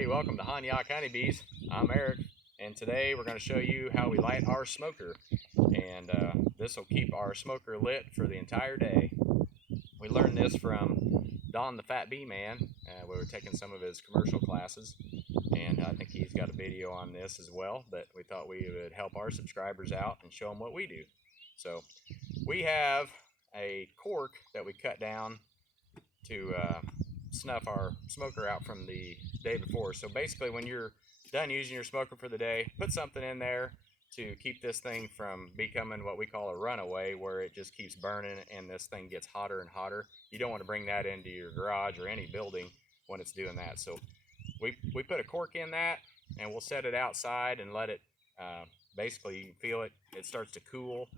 Hey, welcome to Honyok Honeybees. I'm Eric, and today we're going to show you how we light our smoker. And this will keep our smoker lit for the entire day. We learned this from Don the Fat Beeman. We were taking some of his commercial classes, and I think he's got a video on this as well, but we thought we would help our subscribers out and show them what we do. So we have a cork that we cut down to snuff our smoker out from the day before. So basically, when you're done using your smoker for the day, put something in there to keep this thing from becoming what we call a runaway, where it just keeps burning and this thing gets hotter and hotter. You don't want to bring that into your garage or any building when it's doing that. So we put a cork in that, and we'll set it outside and let it basically, you can feel it, it starts to cool.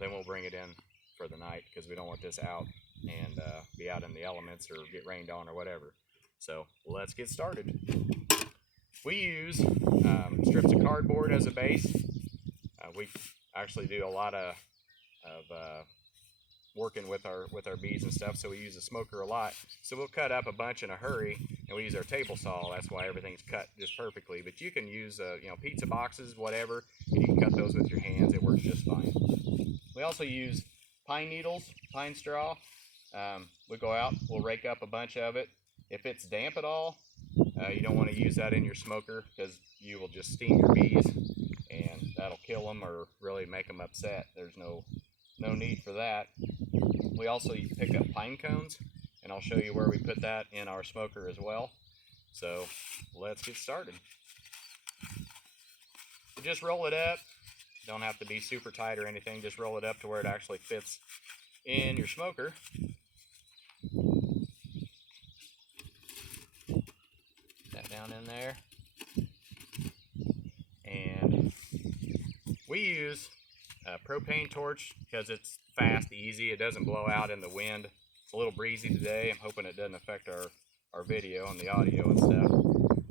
Then we'll bring it in for the night, because we don't want this out and be out in the elements or get rained on or whatever. So let's get started. We use strips of cardboard as a base. We actually do a lot of working with our bees and stuff, so we use the smoker a lot. So we'll cut up a bunch in a hurry, and we use our table saw. That's why everything's cut just perfectly. But you can use pizza boxes, whatever, and you can cut those with your hands. It works just fine. We also use pine needles, pine straw. We go out, we'll rake up a bunch of it. If it's damp at all, you don't want to use that in your smoker, because you will just steam your bees and that'll kill them or really make them upset. There's no need for that. We also pick up pine cones, and I'll show you where we put that in our smoker as well. So let's get started. Just roll it up. Don't have to be super tight or anything. Just roll it up to where it actually fits in your smoker. That down in there. And we use a propane torch because it's fast, easy. It doesn't blow out in the wind. It's a little breezy today. I'm hoping it doesn't affect our video and the audio and stuff.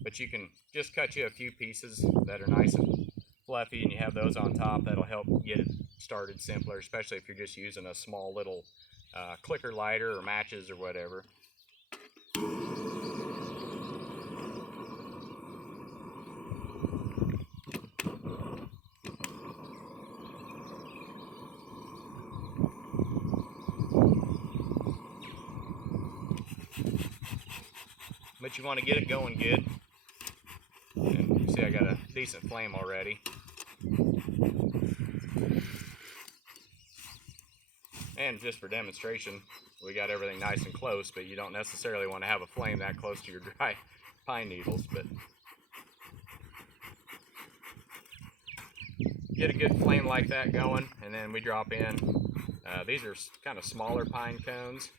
But you can just cut you a few pieces that are nice and fluffy, and you have those on top. That'll help get it started simpler, especially if you're just using a small little clicker lighter or matches or whatever. But you want to get it going good. And you see I got a decent flame already. And just for demonstration, we got everything nice and close, but you don't necessarily want to have a flame that close to your dry pine needles. But get a good flame like that going, and then we drop in. These are kind of smaller pine cones,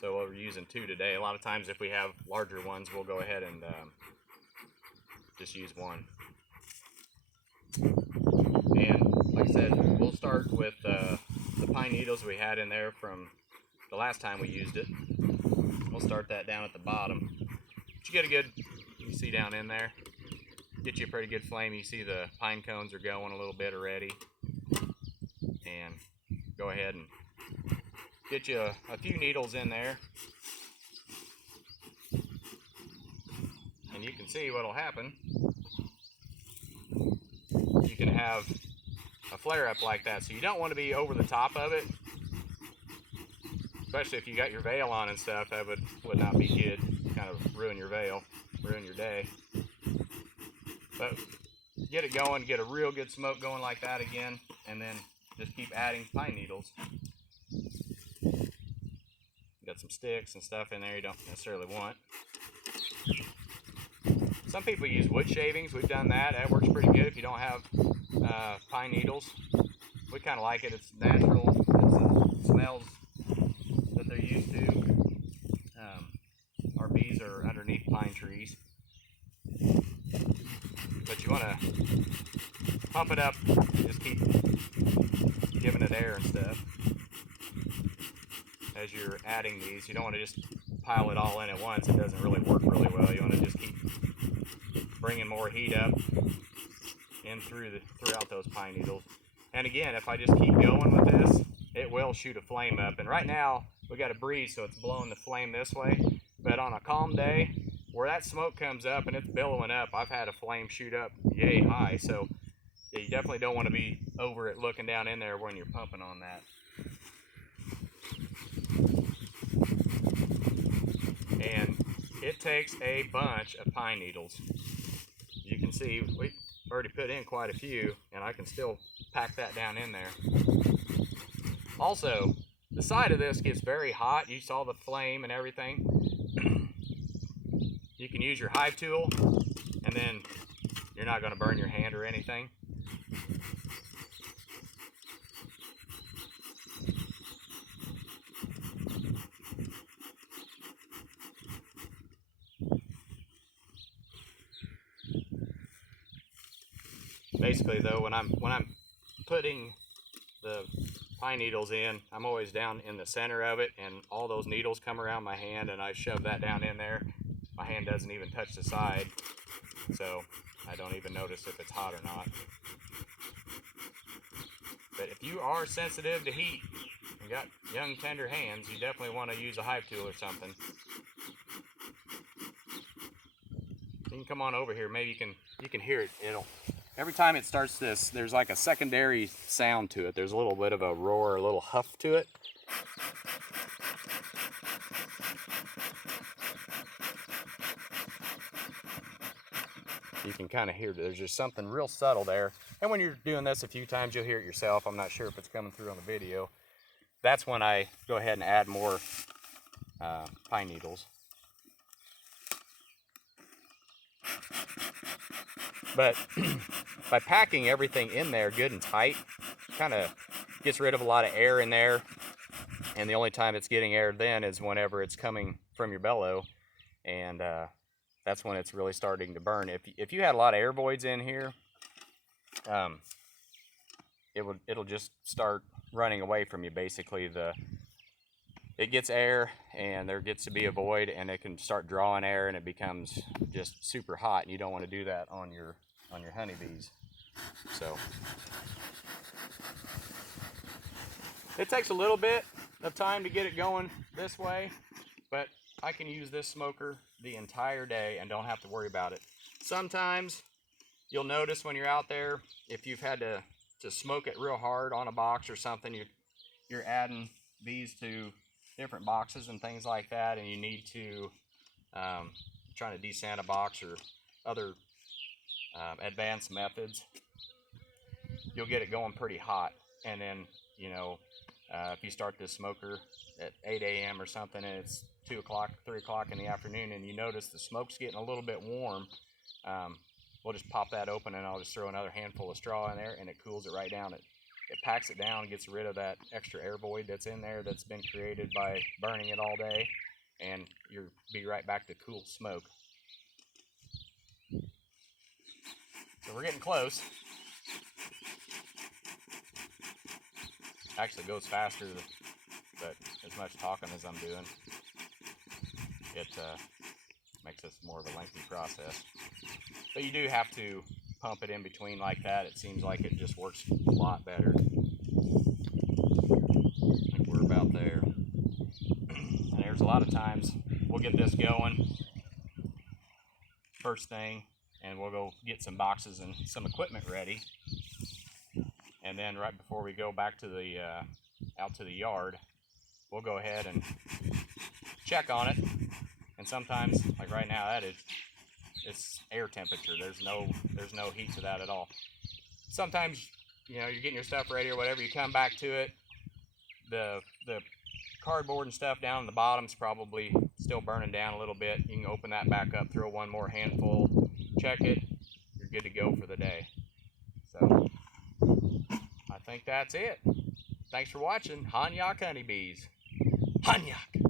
so we're using 2 today. A lot of times if we have larger ones, we'll go ahead and just use 1. And like I said, we'll start with the pine needles we had in there from the last time we used it. We'll start that down at the bottom. But you get a good, you can see down in there, get you a pretty good flame. You see the pine cones are going a little bit already. And go ahead and get you a few needles in there. And you can see what'll happen. You can have a flare up like that, so you don't want to be over the top of it, especially if you got your veil on and stuff. That would not be good. Kind of ruin your veil, ruin your day. But get it going, get a real good smoke going like that again, and then just keep adding pine needles. Got some sticks and stuff in there you don't necessarily want. Some people use wood shavings. We've done that. That works pretty good if you don't have pine needles. We kind of like it. It's natural. It smells that they're used to. Our bees are underneath pine trees. But you want to pump it up. Just keep giving it air and stuff. As you're adding these, you don't want to just pile it all in at once. It doesn't really work really well. You want to just keep bringing more heat up in throughout those pine needles. And again, if I just keep going with this, it will shoot a flame up. And right now we got a breeze, so it's blowing the flame this way. But on a calm day, where that smoke comes up and it's billowing up, I've had a flame shoot up yay high. So yeah, you definitely don't want to be over it looking down in there when you're pumping on that. And it takes a bunch of pine needles. You can see we've already put in quite a few, and I can still pack that down in there. Also, the side of this gets very hot. You saw the flame and everything. You can use your hive tool, and then you're not going to burn your hand or anything. Basically though, when I'm putting the pine needles in, I'm always down in the center of it, and all those needles come around my hand, and I shove that down in there. My hand doesn't even touch the side, so I don't even notice if it's hot or not. But if you are sensitive to heat and got young tender hands, you definitely want to use a hive tool or something. You can come on over here, maybe you can hear it. Every time it starts this, there's like a secondary sound to it. There's a little bit of a roar, a little huff to it. You can kind of hear it. There's just something real subtle there. And when you're doing this a few times, you'll hear it yourself. I'm not sure if it's coming through on the video. That's when I go ahead and add more pine needles. But by packing everything in there good and tight, kind of gets rid of a lot of air in there. And the only time it's getting air then is whenever it's coming from your bellow, and that's when it's really starting to burn. If you had a lot of air voids in here, it'll just start running away from you. Basically, it gets air and there gets to be a void, and it can start drawing air, and it becomes just super hot, and you don't want to do that on your honeybees. So it takes a little bit of time to get it going this way, but I can use this smoker the entire day and don't have to worry about it. Sometimes you'll notice when you're out there, if you've had to smoke it real hard on a box or something, you're adding bees to different boxes and things like that, and you need to trying to desand a box or other advanced methods, you'll get it going pretty hot. And then, if you start this smoker at 8 a.m. or something, and it's 2 o'clock, 3 o'clock in the afternoon, and you notice the smoke's getting a little bit warm, we'll just pop that open, and I'll just throw another handful of straw in there, and it cools it right down. It packs it down, gets rid of that extra air void that's in there that's been created by burning it all day, and you'll be right back to cool smoke. So we're getting close. Actually goes faster, but as much talking as I'm doing, it makes this more of a lengthy process. But you do have to pump it in between like that. It seems like it just works a lot better. I think we're about there. And there's a lot of times we'll get this going first thing, and we'll go get some boxes and some equipment ready. And then right before we go back to the out to the yard, we'll go ahead and check on it. And sometimes, like right now, it's air temperature. There's no heat to that at all. Sometimes, you're getting your stuff ready or whatever. You come back to it, the cardboard and stuff down in the bottom's probably still burning down a little bit. You can open that back up, throw one more handful, check it. You're good to go for the day. So I think that's it. Thanks for watching Honyok Honeybees. Honyok!